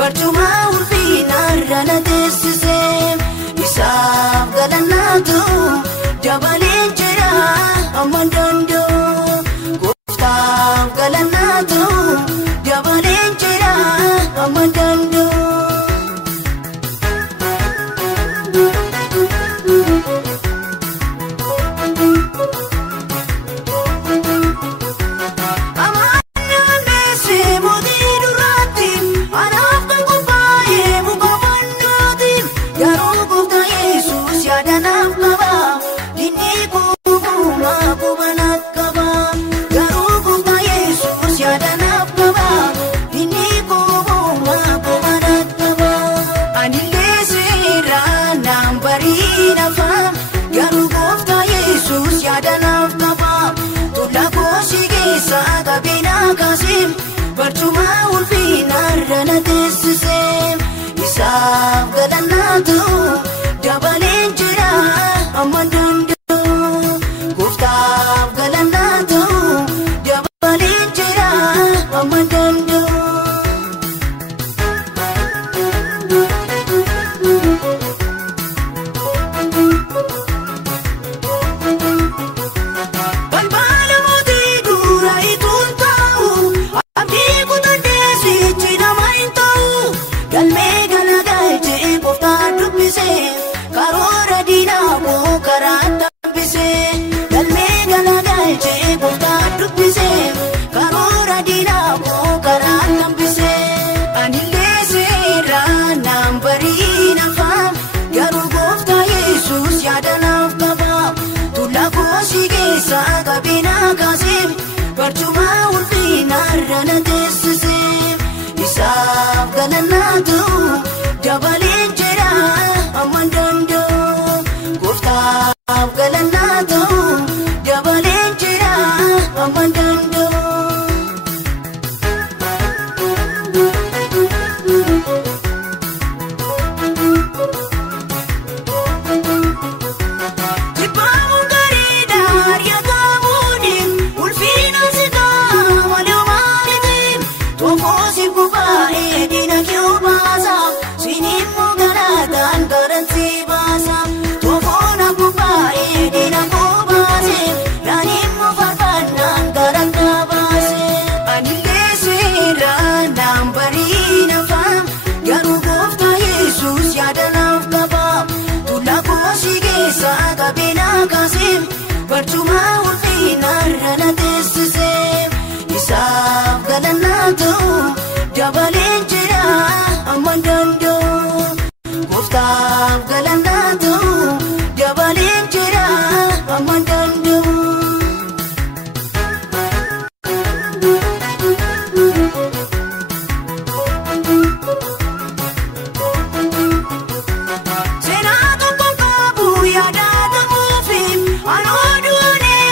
barcuma ulfinarra na teessise isaaf galannaatu dabalee jira amma danda'u gooftaaf galannaatu dabalee jira amma danda'u. Barcuma ulfinarra na teessise isaaf galannaatu dabalee jira amma danda'u gooftaaf galannaatu dabalee jira amma danda'u. Karoora diinaa moo karaa tambisee galmee galagalchee gooftaa dubbisee karoora diinaa moo karaa tambisee anillee seerraa naan bariin afaan garuu gooftaa Yesuus yaada naaf qaba tullaa koosii keessaa qabeenaa kaasee barcuma ulfinarra na teessisee isaaf galannaatu dabalee jira amma danda'u gooftaaf galannaatu dabalee jira amma danda'u. Jibbaamuun gareedha ari'atamuudhiin ulfina sitaa walumaanitiin toofoosi bubaa'ee diina kee baasaaf sinimmoo galataan garantii baasa toofoon abbubaa'ee diina koo baase naanimmoo farfannaan garantaa baase anillee seerraa naan bariin afaan garuu gooftaa Yesuus yaada naaf qaba tullaa koosii keessaa qabeenaa kaasee barcuma ulfinarra na teessisee isaaf galannaatu dabalee jira amma danda'u gooftaaf galannaatu dabalee jira amma danda'u. Seenaa tokko qabu yaadatamuufi anoo duunee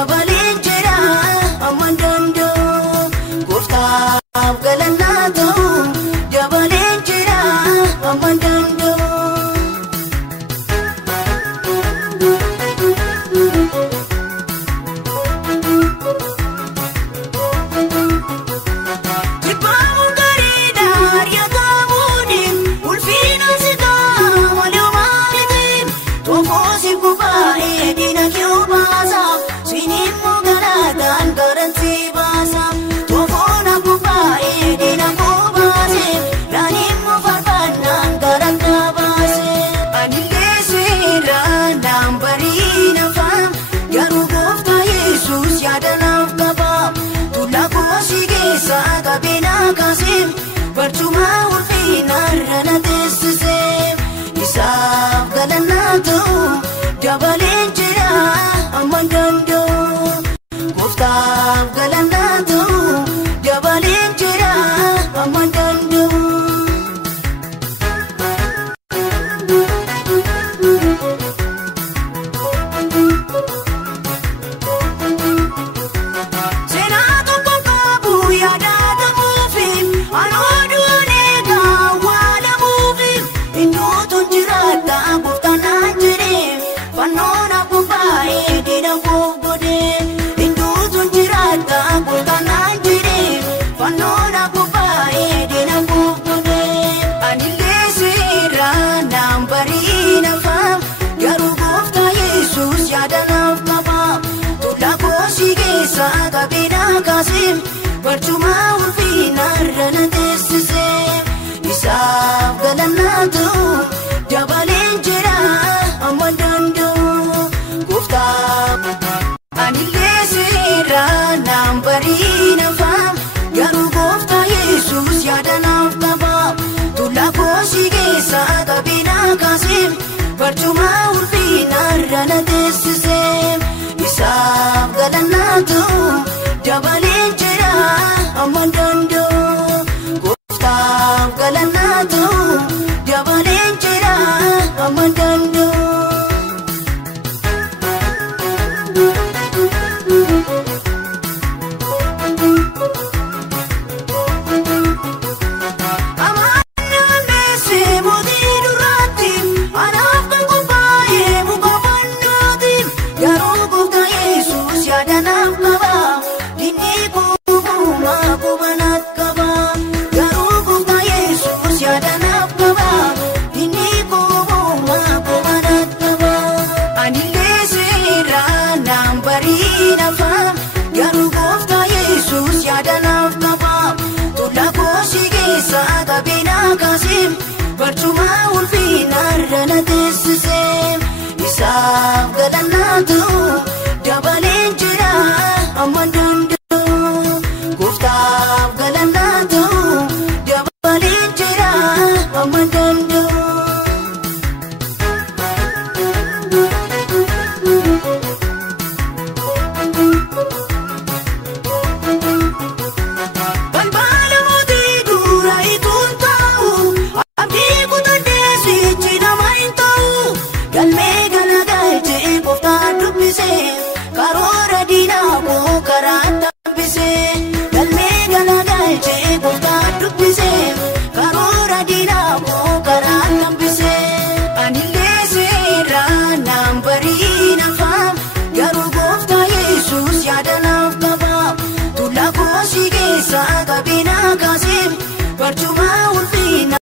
dabaleen jira amman danda'u gooftaaf galannaa ta'u dabaleen jira amman danda'u. Jibbamuun gariidha ari'atamuudhiin ulfina sitaa walumaa mitiin toofoosiif gubaa'ee diina kee baasa sinimmoo galataan garantii baasa toofoona gubaa'ee diina koo baase naanimmoo farfannaan garantaa baase anillee seeraan naan bariina fa'a garuu gooftaa Yesuus yaadanaaf qaba tullaa koosii keessa qabeenaa kaasee barcuma ulfinarra na teessisee isaaf galannaa ta'u dabaleen jira amman danda'u gooftaaf galannaa ta'u dabaleen jira amman danda'u. Seenaa tokko qabu yaadatamuufi anooduu eegaa waalamuufi hinduutuun jiraata gooftaan jedhee fannoon abbubaa'ee diina koo godhee hinduutuun jiraata gooftaan jedhee fannoon abbubaa'ee diina koo godhee anillee seeraan naan bariina fa'a garuu gooftaa Yesuus yaadanaaf qaba tullaa koosii keessa qabeenaa kaasee barcuma ulfinarra na teessisee isaaf galannaa ta'u dabaleen jira amman danda'u gooftaaf anillee seeraan naan bariina fa'a garuu gooftaa Yesuus yaadanaaf qaba tullaa koosii keessa qabeenaa kaasee barcuma ulfinarra na teessisee isaaf galannaa ta'u dabaleen jira amman danda'u gooftaaf galannaa ta'u dabaleen jira amman danda'u. Amannaan meesee mootii duraatti anaaf kan qophaa'ee muka fannooti garuu gooftaa Yesuus yaadanaaf qaba dinni kubbuma qubanaat qaba garuu gooftaa Yesuus yaadanaaf qaba dinni kubbuma qubanaat qaba anillee seeraan naan bariina fa'a garuu gooftaa Yesuus yaadanaaf qaba tullaa koosii keessa qabeenaa kaasee barcuma ulfinarra na teessisee isaaf galannaa ta'u dabaleen jira amman danda'u gooftaaf galannaa ta'u dabaleen jira amman danda'u. Balbala mootii dura ituun ta'u abdii kutadhee sichi nama hin ta'u galmee galagalchee gooftaa dubbisee karoora diinaa koo karaa tabbisee galmee galagalchee gooftaa dubbisee karoora diinaa koo karaa tabbisee anillee seeraan naan bariina fa'a garuu gooftaa Yesuus yaadanaaf qaba tullaa koosii keessa qabeenaa